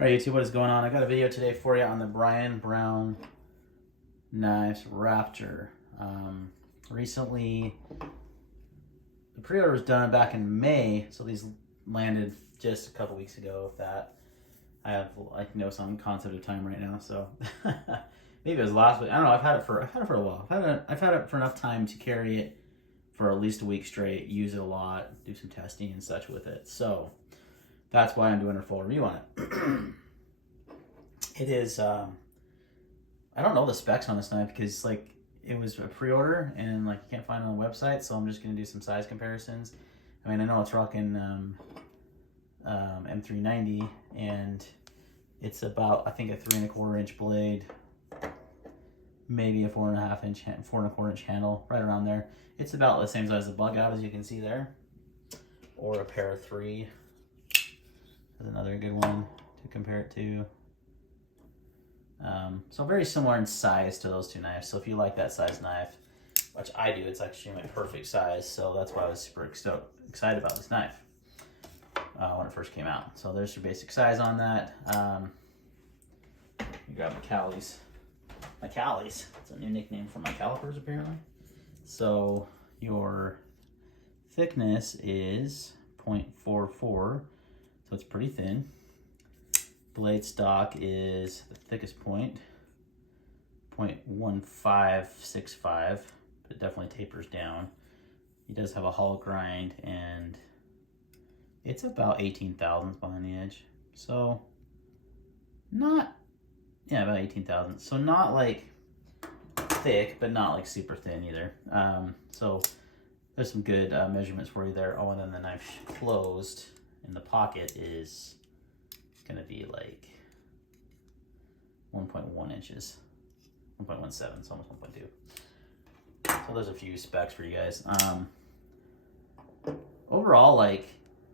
All right, YouTube, what is going on? I got a video today for you on the Brian Brown Knives Raptor. Recently, the pre-order was done back in May, so these landed just a couple weeks ago. If that, I have some concept of time right now, so maybe it was last week. I don't know. I've had it for a while. I've had it for enough time to carry it for at least a week straight, use it a lot, do some testing and such with it. So that's why I'm doing a full review on it. It is, I don't know the specs on this knife because it was a pre-order and you can't find it on the website, so I'm just going to do some size comparisons. I mean, I know it's rocking M390 and it's about, I think, a 3¼ inch blade, maybe a 4¼ inch handle, right around there. It's about the same size as the bug out, as you can see there, or a pair of 3 is another good one to compare it to. So very similar in size to those two knives. So if you like that size knife, which I do, it's actually my perfect size. So that's why I was super excited about this knife when it first came out. So there's your basic size on that. You grab my Callies. My Callies. It's a new nickname for my calipers, apparently. So your thickness is 0.44, so it's pretty thin. Blade stock is the thickest point, 0.1565, but it definitely tapers down. He does have a hollow grind, and it's about 18 thousandths behind the edge. So about 18 thousandths. So not thick, but not super thin either. So there's some good measurements for you there. Oh, and then the knife closed in the pocket is gonna be 1.1 inches, 1.17, so almost 1.2. So there's a few specs for you guys. Overall,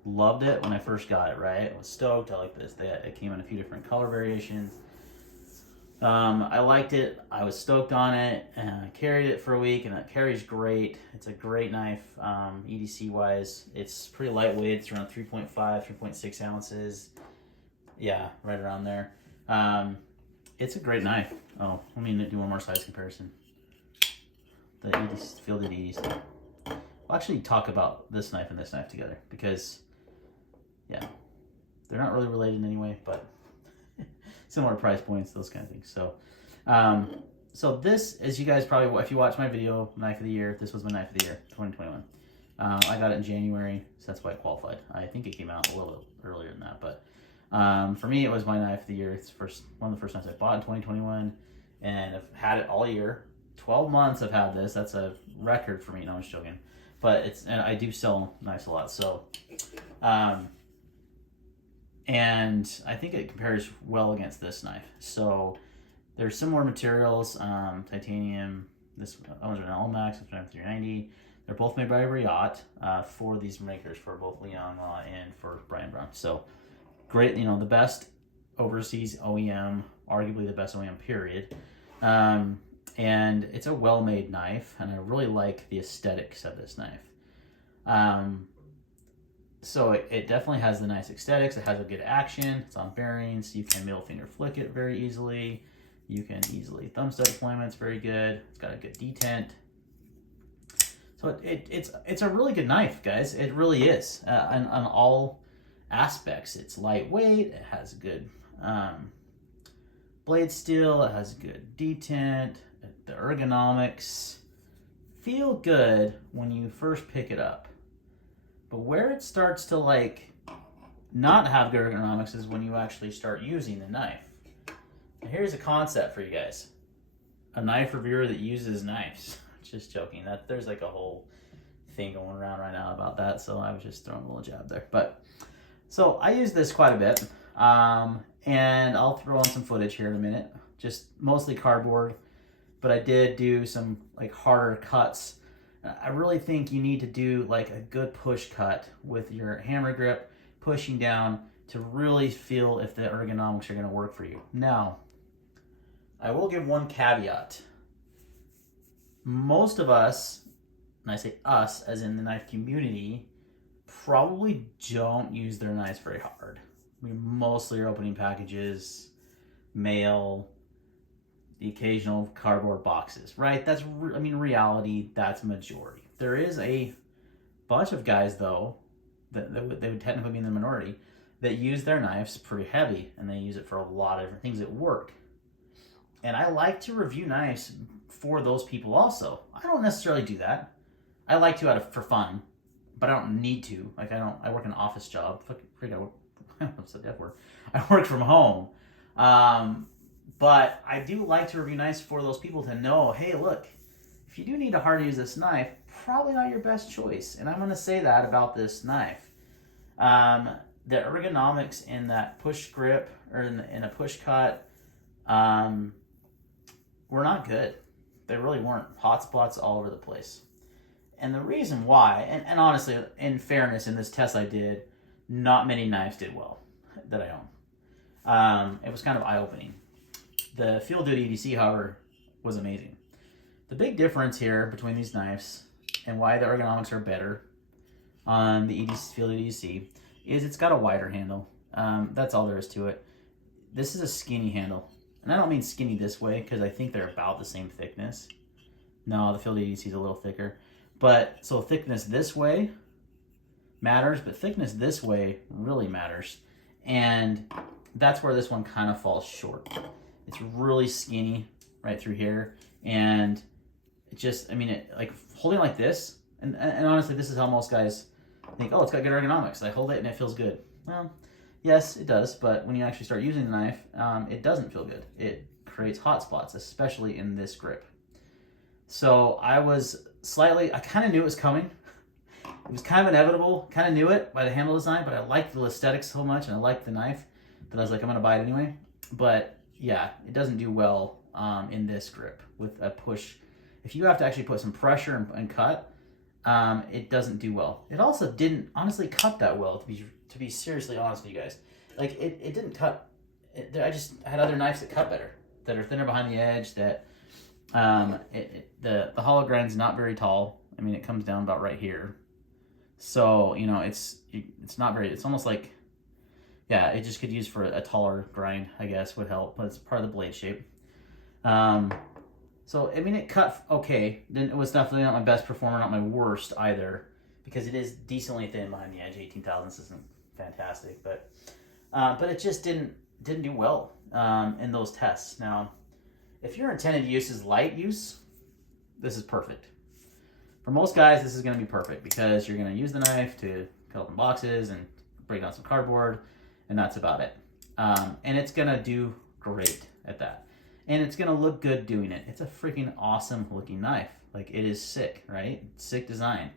loved it when I first got it, right? I was stoked. I like this. It came in a few different color variations. I liked it. I was stoked on it, and I carried it for a week, and it carries great. It's a great knife, EDC wise. It's pretty lightweight. It's around 3.5, 3.6 ounces. Yeah, right around there. It's a great knife. Oh, let me do one more size comparison. The EDC, fielded EDC. We'll actually talk about this knife and this knife together because, yeah, they're not really related in any way, but similar price points, those kind of things. So, so this, as you guys probably, if you watch my video, knife of the year, this was my knife of the year, 2021. I got it in January, so that's why it qualified. I think it came out a little bit earlier than that, but for me, it was my knife of the year. It's one of the first knives I bought in 2021, and I've had it all year. 12 months I've had this. That's a record for me. No, I'm just joking. But and I do sell knives a lot, so and I think it compares well against this knife. So there's similar materials, titanium. This one's an Elmax, it's an M390. They're both made by Riot for these makers, for both Leon and for Brian Brown. So great, the best overseas OEM, arguably the best OEM, period. And it's a well-made knife, and I really like the aesthetics of this knife. So it definitely has the nice aesthetics. It has a good action. It's on bearings. You can middle finger flick it very easily. You can easily thumbstud deployment's very good. It's got a good detent. So it's a really good knife, guys. It really is. On all aspects, it's lightweight. It has good blade steel. It has good detent. The ergonomics feel good when you first pick it up, but where it starts to not have good ergonomics is when you actually start using the knife. And here's a concept for you guys: a knife reviewer that uses knives. Just joking. That there's a whole thing going around right now about that, so I was just throwing a little jab there. But so I use this quite a bit, and I'll throw on some footage here in a minute. Just mostly cardboard, but I did do some harder cuts. I really think you need to do a good push cut with your hammer grip, pushing down to really feel if the ergonomics are going to work for you. Now, I will give one caveat. Most of us, and I say us as in the knife community, probably don't use their knives very hard. We mostly are opening packages, mail, the occasional cardboard boxes, right? That's, I mean, reality, that's majority. There is a bunch of guys, though, that they would technically be in the minority, that use their knives pretty heavy, and they use it for a lot of different things at work. And I like to review knives for those people also. I don't necessarily do that. I like to for fun, but I don't need to. Like, I work an office job. What's the F word? I work from home. But I do like to review knives for those people to know, hey, look, if you do need to hard use this knife, probably not your best choice. And I'm going to say that about this knife. The ergonomics in that push grip or in a push cut were not good. They really weren't. Hot spots all over the place. And the reason why, and honestly, in fairness, in this test I did, not many knives did well that I own. It was kind of eye-opening. The Field Duty EDC, however, was amazing. The big difference here between these knives and why the ergonomics are better on the Field Duty EDC is it's got a wider handle. That's all there is to it. This is a skinny handle. And I don't mean skinny this way because I think they're about the same thickness. No, the Field Duty EDC is a little thicker. But so thickness this way matters, but thickness this way really matters. And that's where this one kind of falls short. It's really skinny right through here. And it just, I mean, like holding like this, and honestly, this is how most guys think, oh, it's got good ergonomics. I hold it and it feels good. Well, yes, it does, but when you actually start using the knife, it doesn't feel good. It creates hot spots, especially in this grip. So I kind of knew it was coming. It was kind of inevitable, kind of knew it by the handle design, but I liked the aesthetics so much and I liked the knife that I was like, I'm going to buy it anyway. But yeah, it doesn't do well in this grip with a push. If you have to actually put some pressure and cut, it doesn't do well. It also didn't honestly cut that well, to be seriously honest with you guys. Like, it didn't cut. I just had other knives that cut better, that are thinner behind the edge, that the hollow grind's not very tall. I mean, it comes down about right here. So, you know, it's not very, it's almost like, yeah, it just could use for a taller grind, I guess, would help, but it's part of the blade shape. So, I mean, it cut okay. It was definitely not my best performer, not my worst either, because it is decently thin behind the edge. 18,000 isn't fantastic, but it just didn't do well in those tests. Now, if your intended use is light use, this is perfect. For most guys, this is going to be perfect because you're going to use the knife to cut open boxes and break down some cardboard, and that's about it. And it's going to do great at that. And it's going to look good doing it. It's a freaking awesome looking knife. Like, it is sick, right? Sick design.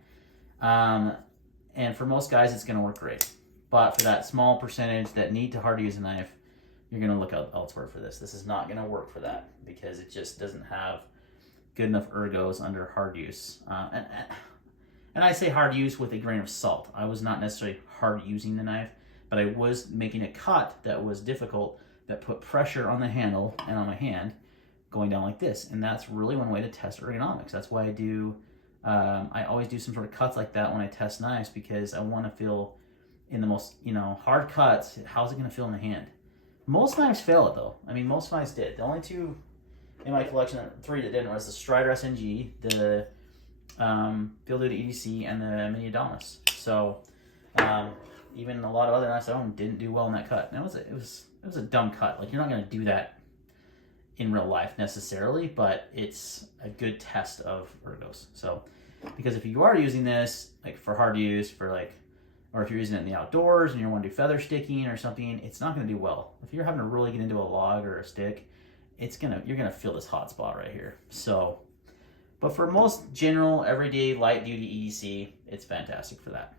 And for most guys, it's going to work great. But for that small percentage that need to hard use a knife, you're going to look elsewhere for this. This is not going to work for that because it just doesn't have good enough ergos under hard use. And I say hard use with a grain of salt. I was not necessarily hard using the knife, but I was making a cut that was difficult, that put pressure on the handle and on my hand going down like this. And that's really one way to test ergonomics. That's why I always do some sort of cuts like that when I test knives, because I want to feel in the most, hard cuts, how's it going to feel in the hand? Most knives fail it though. I mean, most knives did. The only two in my collection, 3 that didn't, was the Strider SNG, the Field Duty EDC, and the Mini Adamas. So even a lot of other knives I own didn't do well in that cut. And it was a dumb cut. Like, you're not going to do that in real life necessarily, but it's a good test of ergos. So, because if you are using this like for hard use, or if you're using it in the outdoors and you want to do feather sticking or something, it's not going to do well. If you're having to really get into a log or a stick, you're gonna feel this hot spot right here. So, but for most general, everyday, light duty EDC, it's fantastic for that.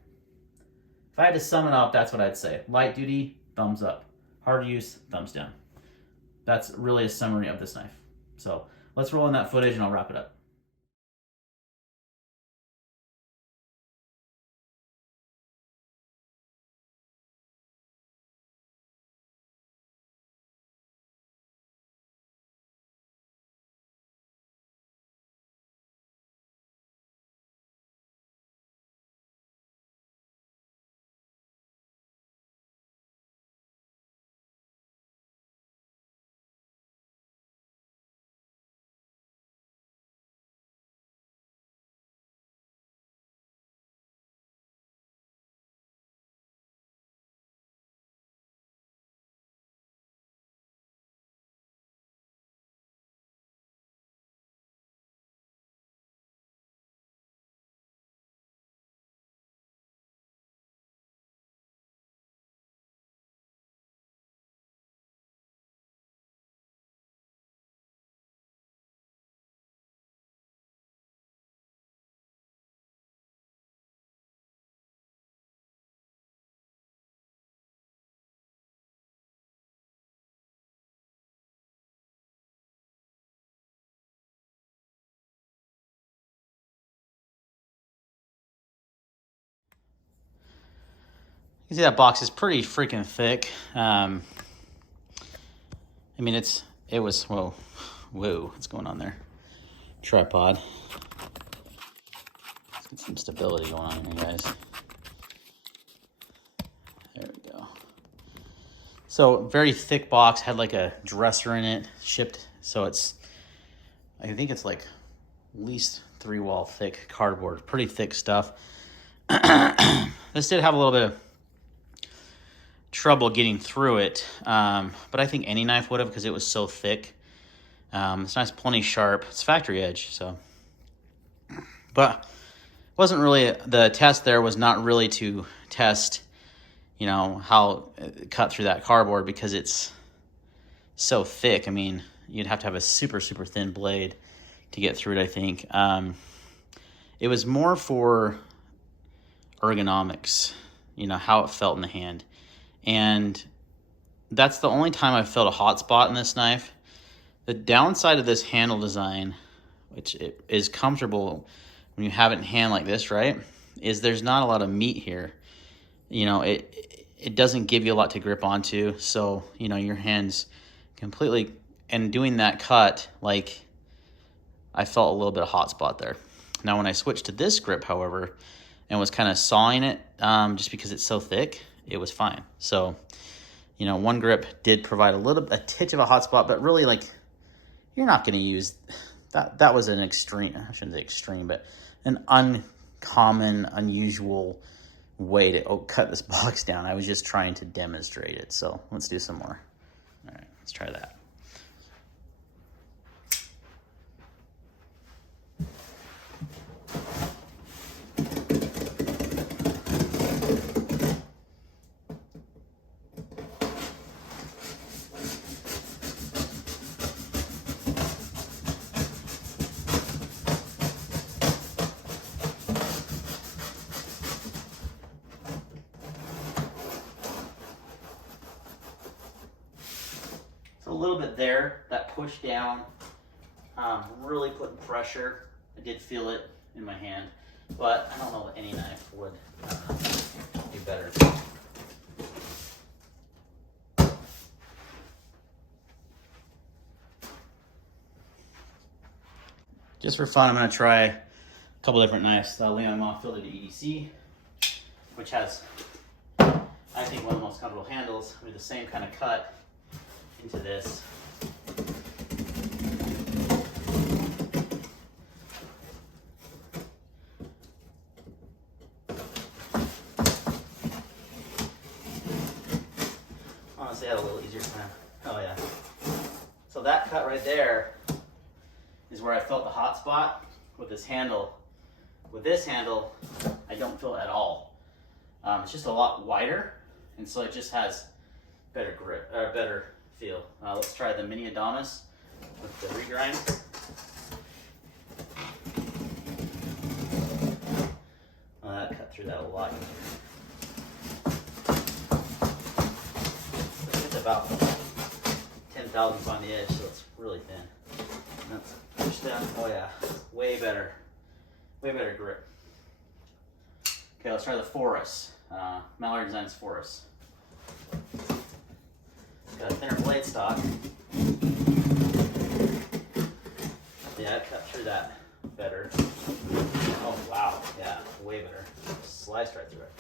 If I had to sum it up, that's what I'd say. Light duty, thumbs up. Hard use, thumbs down. That's really a summary of this knife. So let's roll in that footage and I'll wrap it up. You see that box is pretty freaking thick. I mean, it was, whoa, what's going on there? Tripod. Let's get some stability going on here, guys. There we go. So very thick box, had like a dresser in it, shipped. So I think it's like at least 3-wall thick cardboard, pretty thick stuff. This did have a little bit of trouble getting through it, but I think any knife would have because it was so thick. It's nice, plenty sharp. It's factory edge, so. But wasn't really, the test there was not really to test, you know, how it cut through that cardboard because it's so thick. I mean, you'd have to have a super, super thin blade to get through it, I think. It was more for ergonomics, you know, how it felt in the hand. And that's the only time I've felt a hot spot in this knife. The downside of this handle design, which it is comfortable when you have it in hand like this, right, is there's not a lot of meat here. You know, it doesn't give you a lot to grip onto. So, you know, your hand's completely, and doing that cut, like, I felt a little bit of hot spot there. Now, when I switched to this grip, however, and was kind of sawing it, just because it's so thick, it was fine. So, you know, one grip did provide a titch of a hot spot, but really, like, you're not going to use that. That was an extreme, I shouldn't say extreme, but an uncommon, unusual way to cut this box down. I was just trying to demonstrate it. So let's do some more. All right, let's try that. A little bit there, that push down, really putting pressure. I did feel it in my hand, but I don't know that any knife would do better. Just for fun, I'm going to try a couple different knives. The Leon Moth fielded EDC, which has, I think, one of the most comfortable handles with the same kind of cut into this. Honestly, I had a little easier time. Oh yeah. So that cut right there is where I felt the hot spot with this handle. With this handle, I don't feel it at all. It's just a lot wider, and so it just has better grip, or better feel. Let's try the Mini Adamas with the regrind. That cut through that a lot easier. It's about 10 thousandths on the edge, so it's really thin. That's pushed down. Oh yeah, way better grip. Okay, let's try the Forest. Mallard Designs Forest. Got a thinner blade stock. Yeah, it cut through that better. Oh wow, yeah, way better. Sliced right through it.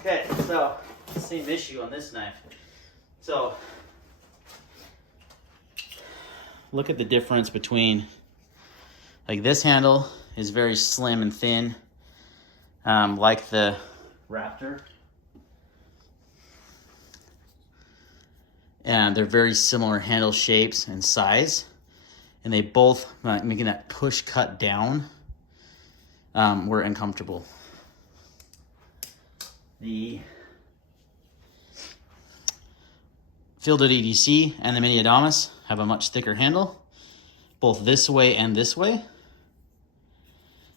Okay, so same issue on this knife. So look at the difference between, like, this handle is very slim and thin, like the Raptor. And they're very similar handle shapes and size, and they both, making that push cut down, were uncomfortable. The fielded EDC and the Mini Adamas have a much thicker handle, both this way and this way,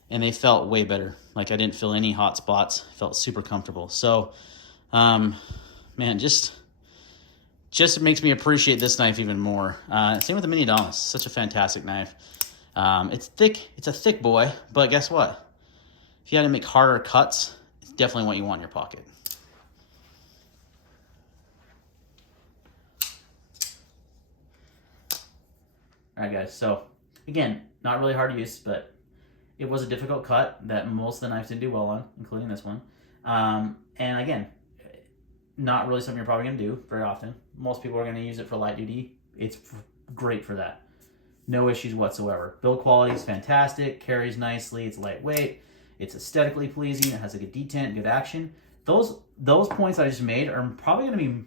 and they felt way better. Like, I didn't feel any hot spots, felt super comfortable. So, man, just makes me appreciate this knife even more. Same with the Mini Adamas, such a fantastic knife. It's thick, it's a thick boy, but guess what? If you had to make harder cuts, it's definitely what you want in your pocket. All right, guys. So again, not really hard to use, but it was a difficult cut that most of the knives didn't do well on, including this one. And again, not really something you're probably going to do very often. Most people are going to use it for light duty. It's great for that. No issues whatsoever. Build quality is fantastic. Carries nicely. It's lightweight. It's aesthetically pleasing. It has a good detent, good action. Those points I just made are probably going to be,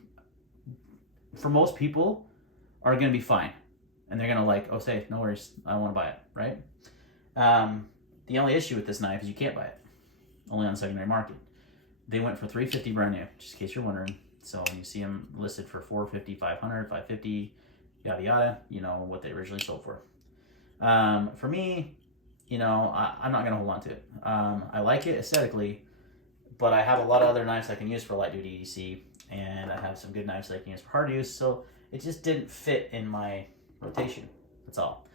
for most people, are going to be fine. And they're going to like, oh, say, no worries. I want to buy it, right? The only issue with this knife is you can't buy it. Only on the secondary market. They went for $350 brand new, just in case you're wondering. So when you see them listed for $450, $500, $550, yada yada, you know what they originally sold for. For me, you know, I'm not gonna hold on to it. I like it aesthetically, but I have a lot of other knives I can use for light duty EDC, and I have some good knives that I can use for hard use. So it just didn't fit in my rotation. That's all.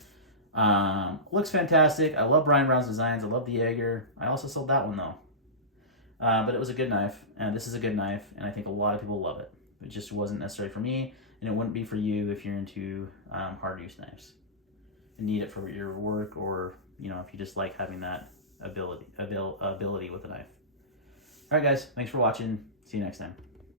Looks fantastic. I love Brian Brown's designs. I love the Jaeger. I also sold that one though. But it was a good knife, and this is a good knife, and I think a lot of people love it. It just wasn't necessarily for me, and it wouldn't be for you if you're into hard use knives and need it for your work, or you know, if you just like having that ability with a knife. All right, guys, thanks for watching. See you next time.